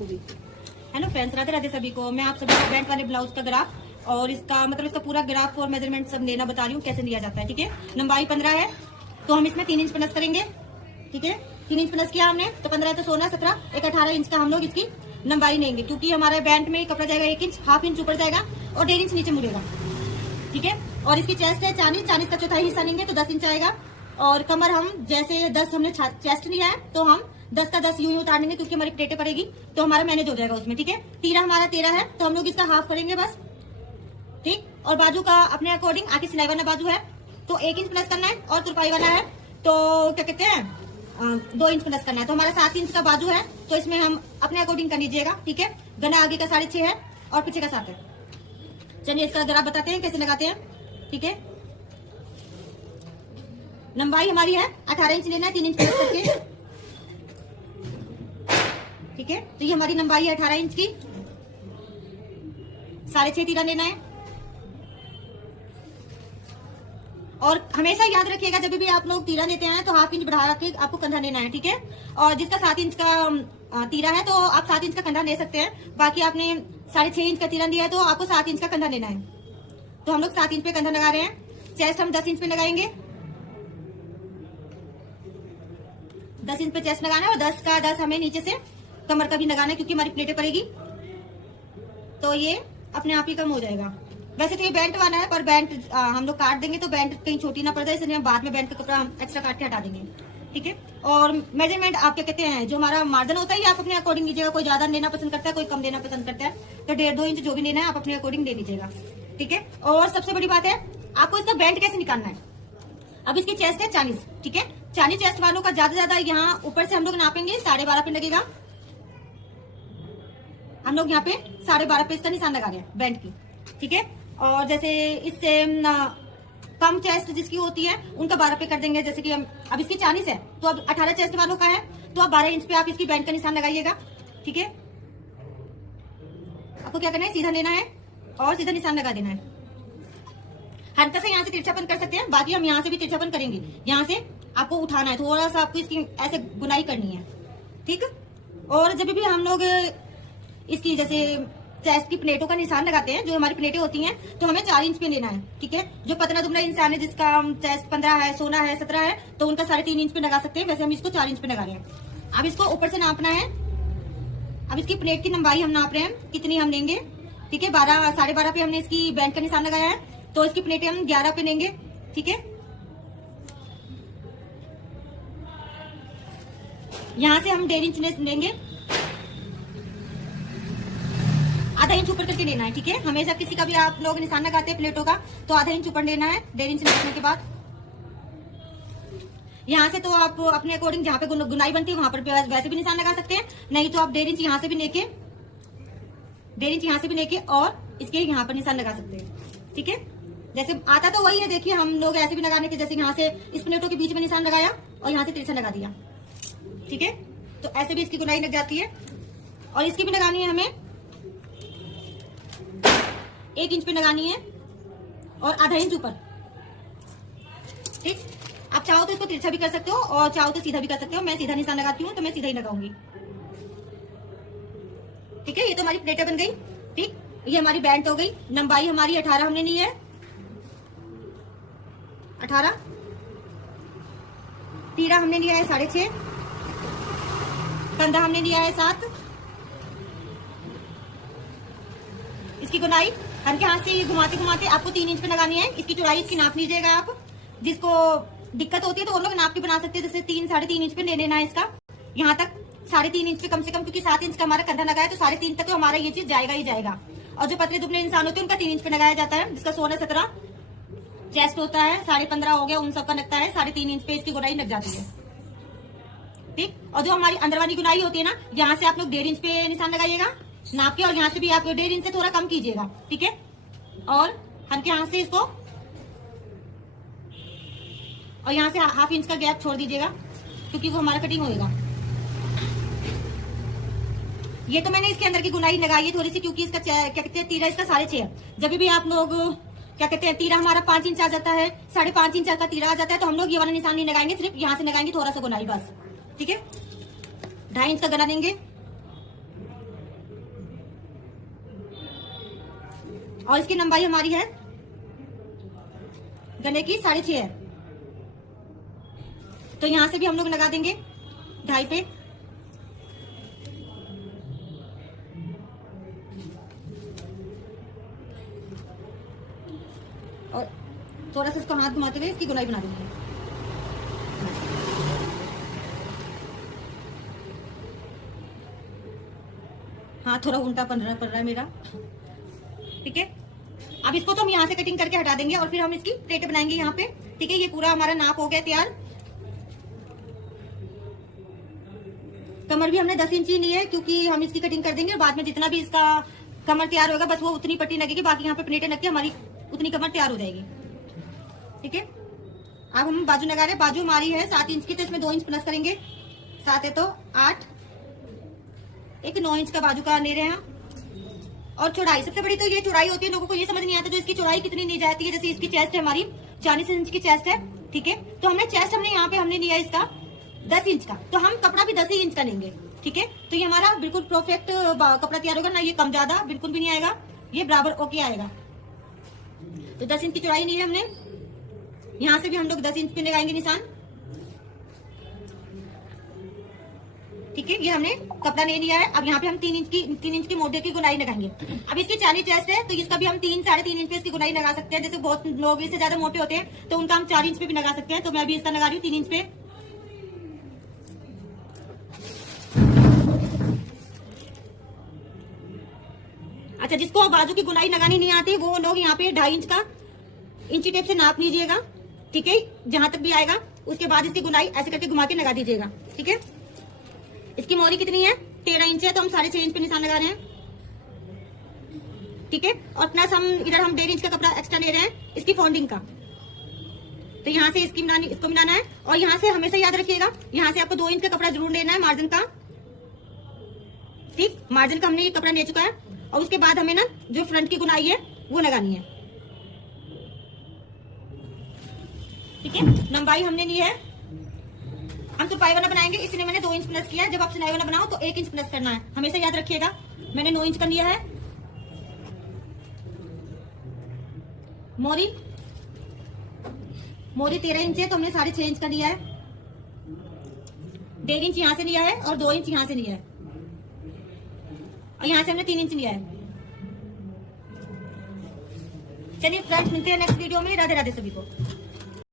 खूबी। Hello friends, Radhe Radhe सभी को। मैं आप सभी को बैंट वाले ब्लाउज का ग्राफ और इसका मतलब इसका पूरा ग्राफ और मेजरमेंट सब लेना बता रही हूँ कैसे लिया जाता है। ठीक है, लंबाई 15 है तो हम इसमें 3 इंच प्लस करेंगे। ठीक है, 3 इंच प्लस किया हमने तो 15 तो 16 17 एक 18 इंच का हम लोग इसकी लंबाई लेंगे, क्योंकि हमारे बैंट में कपड़ा जाएगा 1 इंच, हाफ इंच ऊपर जाएगा और 1.5 इंच नीचे मुड़ेगा। ठीक है, और इसकी चेस्ट है 40 का चौथाई हिस्सा लेंगे तो 10 इंच आएगा। और कमर हम जैसे 10 हमने चेस्ट लिया है तो हम 10 का 10 यूं उतार देंगे, क्योंकि हमारी प्लेटें पड़ेगी तो हमारा मैनेज हो जाएगा उसमें। ठीक है, तीरा हमारा 13 है तो हम लोग इसका हाफ करेंगे बस। ठीक, और बाजू का अपने अकॉर्डिंग, आगे सिलाई वाला बाजू है तो 1 इंच प्लस करना है और तुरपाई वाला है तो क्या कहते हैं 2 इंच प्लस करना है। तो हमारा 7 इंच का बाजू है तो इसमें हम अपने अकॉर्डिंग कर लीजिएगा। ठीक है, गला आगे का 6.5 है और पीछे का 7 है। चलिए इसका ग्राफ बताते हैं कैसे लगाते हैं। ठीक है, लंबाई हमारी है 18 इंच लेना है, 3 इंच प्लस करके। ठीक है, तो ये हमारी लंबाई है 18 इंच की, 6.5 तीरा लेना है। और हमेशा याद रखिएगा जब भी आप लोग तीरा लेते हैं तो हाफ इंच बढ़ा के आपको कंधा लेना है। ठीक है, और जिसका 7 इंच का तीरा है तो आप 7 इंच का कंधा ले सकते हैं। बाकी आपने 6.5 इंच का तीरा लिया है तो आपको 7 इंच का कंधा लेना है। तो हम लोग 7 इंच पे कंधा लगा रहे हैं। चेस्ट हम 10 इंच पे लगाएंगे, 10 इंच पे चेस्ट लगाना है और 10 का 10 हमें नीचे से कमर का भी लगाना है, क्योंकि हमारी प्लेटें पड़ेगी तो ये अपने आप ही कम हो जाएगा। वैसे तो ये बैंट वाला है पर बैंट हम लोग काट देंगे तो बैंट कहीं छोटी ना पड़ जाए, इसलिए हम बाद में बैंट का कपड़ा हम एक्स्ट्रा काट के हटा देंगे। ठीक है, और मेजरमेंट आप क्या कहते हैं जो हमारा मार्जिन होता है ये आप अपने अकॉर्डिंग लीजिएगा। कोई ज्यादा लेना पसंद करता है, कोई कम लेना पसंद करता है, तो 1.5-2 इंच जो भी लेना है आप अपने अकॉर्डिंग ले लीजिएगा। ठीक है, और सबसे बड़ी बात है आपको इसका बैंट कैसे निकालना है। अब इसकी चेस्ट है 40। ठीक है, 40 चेस्ट वालों का ज्यादा यहाँ ऊपर से हम लोग नापेंगे 12.5 पे लगेगा। हम लोग यहाँ पे 12.5 पे इसका निशान लगा रहे हैं बैंट की। ठीक है, और जैसे इससे कम चेस्ट जिसकी होती है उनका 12 पे कर देंगे। जैसे कि अब इसकी 40 है तो अब 18 चेस्ट वालों का है तो अब 12 इंच पे आप इसकी बैंट का निशान लगाइएगा। ठीक है, आपको क्या करना है, सीधा लेना है और सीधा निशान लगा देना है। हल्का से यहाँ से तिरछापन कर सकते हैं, बाकी हम यहाँ से भी तिरछापन करेंगे। यहाँ से आपको उठाना है, थोड़ा सा आपको इसकी ऐसे बुनाई करनी है। ठीक, और जब भी हम लोग इसकी जैसे चेस्ट की प्लेटों का निशान लगाते हैं, जो हमारी प्लेटें होती हैं तो हमें 4 इंच पे लेना है। ठीक है, जो पतला दुबला इंसान है जिसका चेस्ट 15 है, 16 है, 17 है तो उनका 3.5 इंच पे लगा सकते हैं। वैसे हम इसको 4 इंच पे लगा रहे हैं। अब इसको ऊपर से नापना है। अब इसकी प्लेट की लंबाई हम नाप रहे हैं कितनी हम लेंगे। ठीक है, 12.5 पे हमने इसकी बैंड का निशान लगाया है तो इसकी प्लेटें हम 11 पे लेंगे। ठीक है, यहां से हम 1.5 इंच लेंगे, आधा इंच ऊपर करके लेना है। ठीक है, हमेशा किसी का भी आप लोग निशान लगाते हैं प्लेटों का तो आधा इंच ऊपर लेना है 1.5 इंच लगाने के बाद। यहाँ से तो आप अपने अकॉर्डिंग जहाँ पे गुनाई बनती है वहां पर वैसे भी निशान लगा सकते हैं, नहीं तो आप 1.5 इंच यहाँ से भी लेके 1.5 इंच यहाँ से भी लेके और इसके यहाँ पर निशान लगा सकते हैं। ठीक है, जैसे आता तो वही है, देखिए हम लोग ऐसे भी लगाने के, जैसे यहाँ से इस प्लेटों के बीच में निशान लगाया और यहाँ से तिरछा लगा दिया। ठीक है, तो ऐसे भी इसकी गुनाई लग जाती है। और इसकी भी लगानी है हमें 1 इंच पे लगानी है और आधा इंच ऊपर। ठीक, आप चाहो तो इसको तिरछा भी कर सकते हो और चाहो तो सीधा भी कर सकते हो। मैं सीधा निशान लगाती हूँ तो मैं सीधा ही लगाऊंगी। ठीक है, ये तो हमारी प्लेटें बन गई। ठीक, ये हमारी बैंट हो गई। लंबाई हमारी 18 हमने ली है, 18। तीरा हमने लिया है 6.5, कंधा हमने लिया है 7। इसकी गुनाई हल्के हाथ से घुमाते घुमाते आपको 3 इंच पे लगानी है। इसकी चौड़ाई इसकी नाप लीजिएगा आप। जिसको दिक्कत होती है तो वो लोग नाप के बना सकते हैं, जैसे 3-3.5 इंच पे ले लेना है इसका। यहाँ तक 3.5 इंच पे कम से कम, क्योंकि 7 इंच का हमारा कंधा लगा है तो 3.5 तक तो हमारा ये चीज जाएगा ही जाएगा। और जो पतले दुबले इंसान होते हैं उनका 3 इंच पे लगाया जाता है, जिसका 16-17 चेस्ट होता है, 15.5 हो गया उन सबका लगता है 3.5 इंच पे इसकी गुनाई लग जाती है। ठीक, और जो हमारी अंदर वाली गुनाई होती है ना, यहाँ से आप लोग 1.5 इंच पे निशान लगाइएगा नाप के, और यहाँ से भी आप 1.5 इंच से थोड़ा कम कीजिएगा। ठीक है, और हल्के हाथ से इसको, और यहाँ से हाफ इंच का गैप छोड़ दीजिएगा क्योंकि वो हमारा कटिंग होएगा। ये तो मैंने इसके अंदर की गुनाई लगाई है थोड़ी सी, क्योंकि इसका क्या कहते हैं तीरा इसका 6.5 है। जब भी आप लोग क्या कहते हैं तीरा हमारा 5 इंच आ जाता है, 5.5 इंच का तीरा आ जाता है तो हम लोग ये वाला निशान नहीं लगाएंगे, सिर्फ यहाँ से लगाएंगे थोड़ा सा गुनाई बस। ठीक है, 2.5 इंच का गला लेंगे और इसकी लंबाई हमारी है गले की 6.5 है, तो यहां से भी हम लोग लगा देंगे 2.5 पे। और थोड़ा सा इसको हाथ घुमाते हुए इसकी गोलाई बना देंगे। हाँ, थोड़ा उल्टा पड़ रहा है मेरा, ठीक है। अब इसको तो हम यहाँ से कटिंग करके हटा देंगे और फिर हम इसकी प्लेट बनाएंगे यहाँ पे, ठीक है। ये पूरा हमारा नाप हो गया तैयार। कमर भी हमने 10 इंच ही ली है, क्योंकि हम इसकी कटिंग कर देंगे और बाद में जितना भी इसका कमर तैयार होगा बस वो उतनी पट्टी लगेगी, बाकी यहाँ पे प्लेटें लग के हमारी उतनी कमर तैयार हो जाएगी, ठीक है। अब हम बाजू लगा रहे हैं। बाजू हमारी है 7 इंच की, तो इसमें 2 इंच प्लस करेंगे। 7 है तो 8, एक 9 इंच का बाजू का ले रहे हैं। और चौड़ाई, सबसे बड़ी तो ये चौड़ाई होती है, लोगों को ये समझ नहीं आता जो इसकी चौड़ाई कितनी ली जाती है। जैसे इसकी चेस्ट है हमारी 40 इंच की चेस्ट है, ठीक है। तो हमने चेस्ट यहाँ पे हमने लिया इसका 10 इंच का, तो हम कपड़ा भी 10 ही इंच का लेंगे, ठीक है। तो ये हमारा बिल्कुल परफेक्ट कपड़ा तैयार होगा ना, ये कम ज्यादा बिल्कुल भी नहीं आएगा, ये बराबर ओके आएगा। तो 10 इंच की चौड़ाई ली है हमने। यहाँ से भी हम लोग 10 इंच पे लगाएंगे निशान, ठीक है। ये हमने कपड़ा ले लिया है। अब यहाँ पे हम 3 इंच की मोटे की गुनाई लगाएंगे। अब इसकी 40 चेस्ट है, तो इसका भी हम 3-3.5 इंच पे इसकी गुनाई लगा सकते हैं। जैसे बहुत लोग इससे ज्यादा मोटे होते हैं तो उनका हम 4 इंच पे भी लगा सकते हैं, तो मैं भी इसका लगा रही हूँ 3 इंच पे। अच्छा, जिसको बाजू की गुनाई लगानी नहीं आती वो लोग यहाँ पे 2.5 इंच का इंची टेप से नाप लीजिएगा, ठीक है। जहां तक भी आएगा उसके बाद इसकी गुनाई ऐसे करके घुमा के लगा दीजिएगा, ठीक है। इसकी मोरी कितनी है? 13 इंच है, तो हम 6.5 इंच पे निशान लगा रहे हैं, ठीक है। और प्लस हम इधर 1.5 इंच का कपड़ा एक्स्ट्रा ले रहे हैं इसकी फोल्डिंग का, तो यहाँ से इसको मिलाना है। और यहाँ से हमेशा याद रखिएगा, यहाँ से आपको 2 इंच का कपड़ा जरूर लेना है मार्जिन का, ठीक। मार्जिन का हमने ये कपड़ा ले चुका है। और उसके बाद हमें ना जो फ्रंट की गुनाई है वो लगानी है, ठीक है। लंबाई हमने ली है, हम तुरपाई वाला बनाएंगे इसलिए मैंने 2 इंच प्लस किया है। जब आप सिलाई वाला बनाओ तो 1 इंच प्लस करना है, हमेशा याद रखिएगा। मैंने 9 इंच का लिया है। मोरी 13 इंच है, तो हमने 6.5 इंच का लिया है। 1.5 इंच यहाँ से लिया है और 2 इंच यहाँ से लिया है, और यहाँ से हमने 3 इंच लिया है। चलिए फ्रेंड्स, मिलते हैं नेक्स्ट वीडियो में। राधे राधे सभी को।